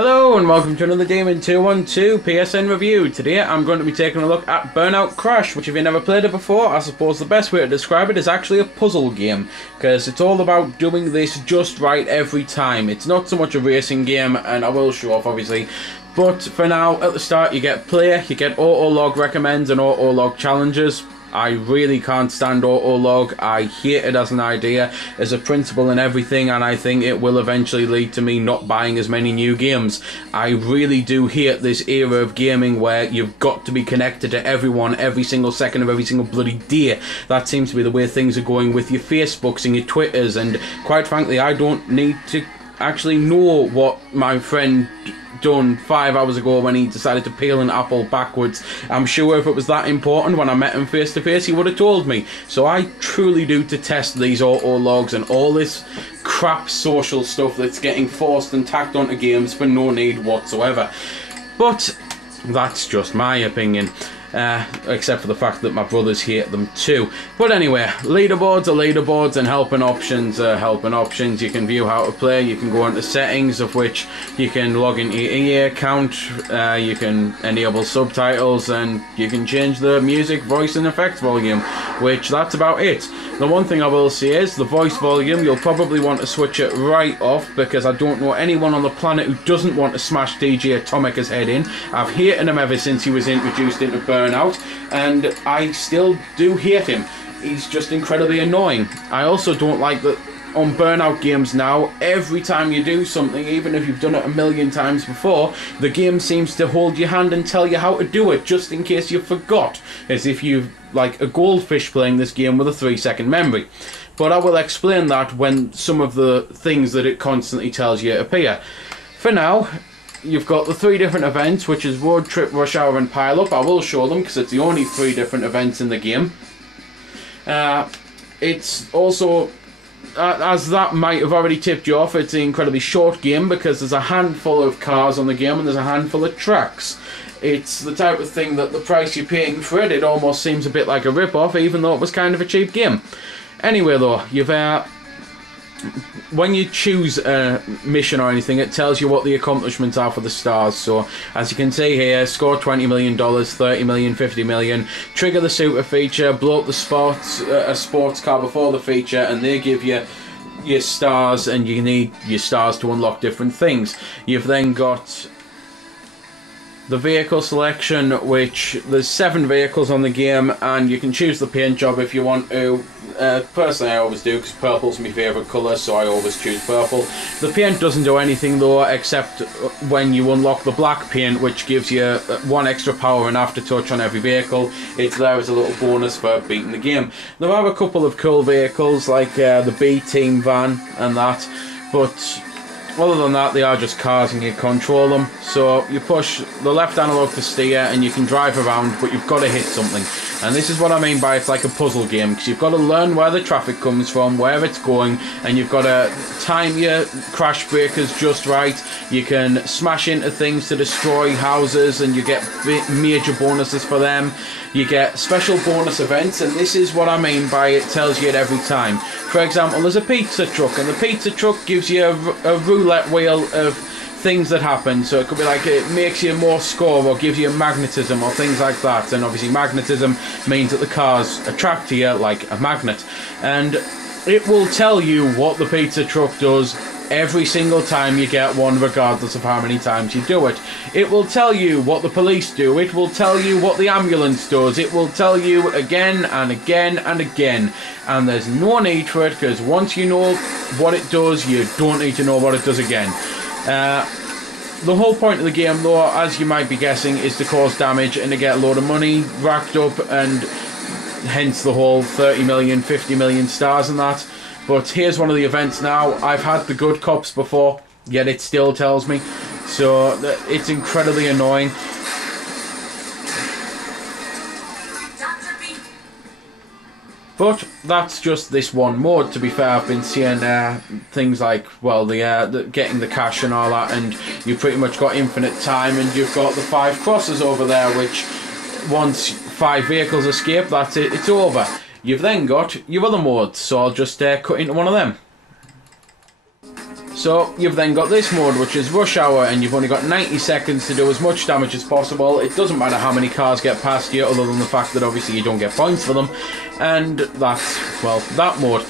Hello and welcome to another game in 212 PSN review. Today I'm going to be taking a look at Burnout Crash, which if you've never played it before, I suppose the best way to describe it is actually a puzzle game, because it's all about doing this just right every time. It's not so much a racing game, and I will show off obviously, but for now at the start you get player, you get auto-log recommends and auto-log challenges. I really can't stand auto-log. I hate it as an idea, as a principle and everything, and I think it will eventually lead to me not buying as many new games. I really do hate this era of gaming where you've got to be connected to everyone every single second of every single bloody day. That seems to be the way things are going with your Facebooks and your Twitters, and quite frankly I don't need to actually know what my friend done 5 hours ago when he decided to peel an apple backwards. I'm sure if it was that important when I met him face to face he would have told me. So I truly do detest these auto logs and all this crap social stuff that's getting forced and tacked onto games for no need whatsoever. But that's just my opinion. Except for the fact that my brothers hate them too. But anyway, leaderboards are leaderboards and helping options are helping options. You can view how to play, you can go into settings, of which you can log into your EA account, you can enable subtitles, and you can change the music, voice and effects volume, which that's about it. The one thing I will say is the voice volume, you'll probably want to switch it right off, because I don't know anyone on the planet who doesn't want to smash DJ Atomic's head in. I've hated him ever since he was introduced into Burnout, and I still do hate him. He's just incredibly annoying. I also don't like that on Burnout games now, every time you do something, even if you've done it a million times before, the game seems to hold your hand and tell you how to do it, just in case you forgot, as if you've like a goldfish playing this game with a 3-second memory. But I will explain that when some of the things that it constantly tells you appear. For now, you've got the 3 different events, which is Road Trip, Rush Hour and Pile Up. I will show them because it's the only 3 different events in the game. It's also, as that might have already tipped you off, it's an incredibly short game because there's a handful of cars on the game and there's a handful of tracks. It's the type of thing that the price you're paying for it almost seems a bit like a rip-off, even though it was kind of a cheap game. Anyway though, you've when you choose a mission or anything, it tells you what the accomplishments are for the stars. So as you can see here, score $20 million, 30 million, 50 million, trigger the super feature, blow up the a sports car before the feature, and they give you your stars, and you need your stars to unlock different things. You've then got the vehicle selection, which there's 7 vehicles on the game, and you can choose the paint job if you want to. Personally I always do, because purple's my favourite colour, so I always choose purple. The paint doesn't do anything though, except when you unlock the black paint, which gives you 1 extra power and aftertouch on every vehicle. It's there as a little bonus for beating the game. There are a couple of cool vehicles, like the B-Team van and that, but other than that, they are just cars and you control them. So you push the left analog to steer and you can drive around, but you've got to hit something. And this is what I mean by it's like a puzzle game, because you've got to learn where the traffic comes from, where it's going, and you've got to time your crash breakers just right. You can smash into things to destroy houses and you get major bonuses for them. You get special bonus events, and this is what I mean by it tells you it every time. For example, there's a pizza truck, and the pizza truck gives you a roulette wheel of things that happen. So it could be like it makes you more score or gives you magnetism or things like that. And obviously magnetism means that the cars attract to you like a magnet. And it will tell you what the pizza truck does every single time you get one, regardless of how many times you do it. It will tell you what the police do. It will tell you what the ambulance does. It will tell you again and again and again. And there's no need for it, because once you know what it does, you don't need to know what it does again. The whole point of the game though, as you might be guessing, is to cause damage and to get a load of money racked up, and hence the whole 30 million, 50 million stars and that. But here's one of the events now. I've had the good cops before, yet it still tells me. So it's incredibly annoying. But that's just this one mode. To be fair, I've been seeing things like, well, the getting the cash and all that, and you've pretty much got infinite time, and you've got the 5 crosses over there, which once 5 vehicles escape, that's it, it's over. You've then got your other modes, so I'll just cut into one of them. So you've then got this mode, which is rush hour, and you've only got 90 seconds to do as much damage as possible. It doesn't matter how many cars get past you, other than the fact that obviously you don't get points for them. And that's, well, that mode.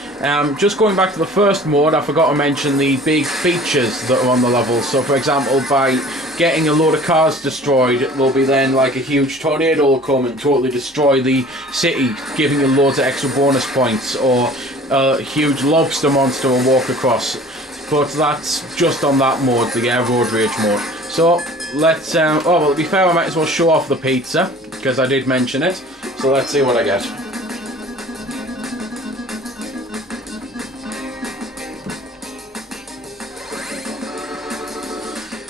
Just going back to the first mode, I forgot to mention the big features that are on the level. So for example, by getting a load of cars destroyed, there'll be then like a huge tornado will come and totally destroy the city, giving you loads of extra bonus points, or a huge lobster monster will walk across. But that's just on that mode, the road rage mode. So let's, oh well, to be fair, I might as well show off the pizza, because I did mention it. So let's see what I get.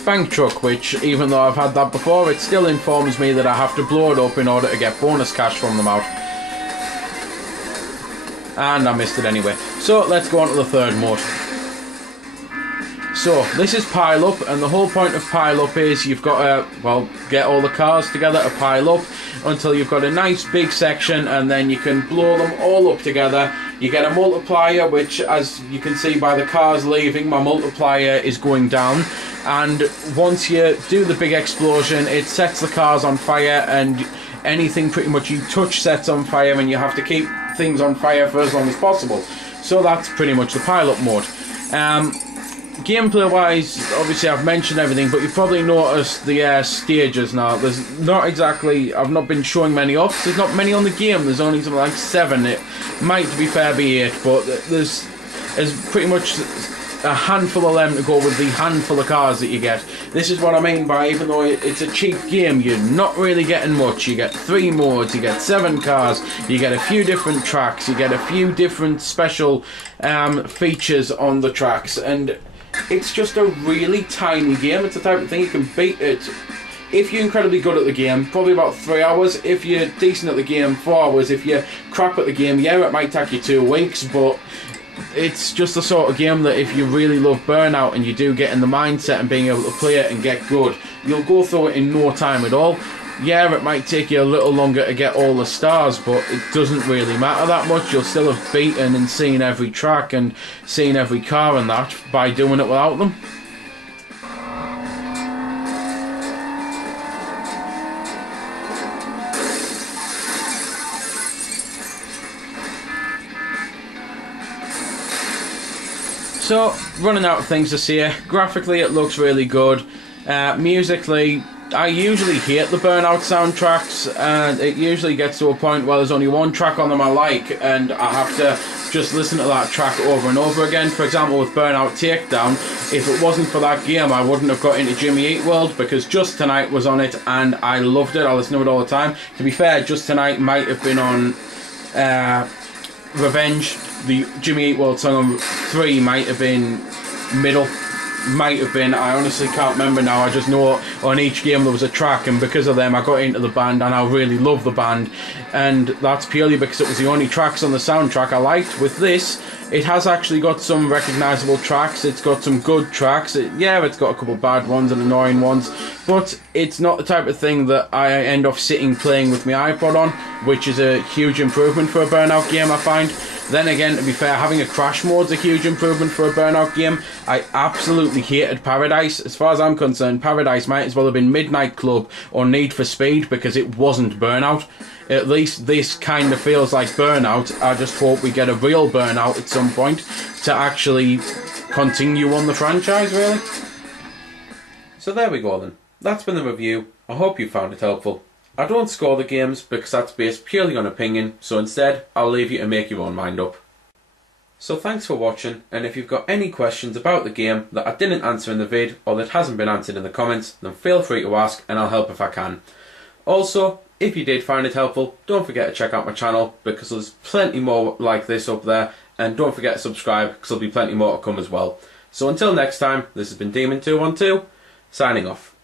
Bank truck, which even though I've had that before, it still informs me that I have to blow it up in order to get bonus cash from them out. And I missed it anyway. So let's go on to the third mode. So this is pile up, and the whole point of pile up is you've got to, well, get all the cars together to pile up until you've got a nice big section, and then you can blow them all up together. You get a multiplier, which, as you can see by the cars leaving, my multiplier is going down. And once you do the big explosion, it sets the cars on fire, and anything pretty much you touch sets on fire, and you have to keep things on fire for as long as possible. So that's pretty much the pile-up mode. Gameplay wise, obviously I've mentioned everything, but you've probably noticed the stages now. There's not exactly, I've not been showing many up. There's not many on the game. There's only something like 7. It might, to be fair, be 8, but there's pretty much a handful of them to go with the handful of cars that you get. This is what I mean by, even though it's a cheap game, you're not really getting much. You get 3 modes, you get 7 cars, you get a few different tracks, you get a few different special features on the tracks, and it's just a really tiny game. It's the type of thing you can beat it. If you're incredibly good at the game, probably about 3 hours. If you're decent at the game, 4 hours. If you're crap at the game, yeah, it might take you 2 weeks, but it's just the sort of game that if you really love Burnout and you do get in the mindset and being able to play it and get good, you'll go through it in no time at all. Yeah, it might take you a little longer to get all the stars, but it doesn't really matter that much. You'll still have beaten and seen every track and seen every car and that by doing it without them. So, running out of things to say. Graphically, it looks really good. Musically, I usually hate the Burnout soundtracks, and it usually gets to a point where there's only one track on them I like, and I have to just listen to that track over and over again. For example, with Burnout Takedown, if it wasn't for that game, I wouldn't have got into Jimmy Eat World, because Just Tonight was on it, and I loved it. I listen to it all the time. To be fair, Just Tonight might have been on Revenge. The Jimmy Eat World song on 3 might have been middle. Might have been, I honestly can't remember now. I just know on each game there was a track, and because of them I got into the band, and I really love the band, and that's purely because it was the only tracks on the soundtrack I liked. With this, it has actually got some recognisable tracks. It's got some good tracks. Yeah, it's got a couple bad ones and annoying ones, but it's not the type of thing that I end up sitting playing with my iPod on, which is a huge improvement for a Burnout game, I find. Then again, to be fair, having a crash mode's a huge improvement for a Burnout game. I absolutely hated Paradise. As far as I'm concerned, Paradise might as well have been Midnight Club or Need for Speed, because it wasn't Burnout. At least this kind of feels like Burnout. I just hope we get a real Burnout at some point to actually continue on the franchise, really. So there we go then. That's been the review. I hope you found it helpful. I don't score the games because that's based purely on opinion, so instead I'll leave you to make your own mind up. So thanks for watching, and if you've got any questions about the game that I didn't answer in the vid or that hasn't been answered in the comments, then feel free to ask and I'll help if I can. Also, if you did find it helpful, don't forget to check out my channel, because there's plenty more like this up there, and don't forget to subscribe because there'll be plenty more to come as well. So until next time, this has been Demon212, signing off.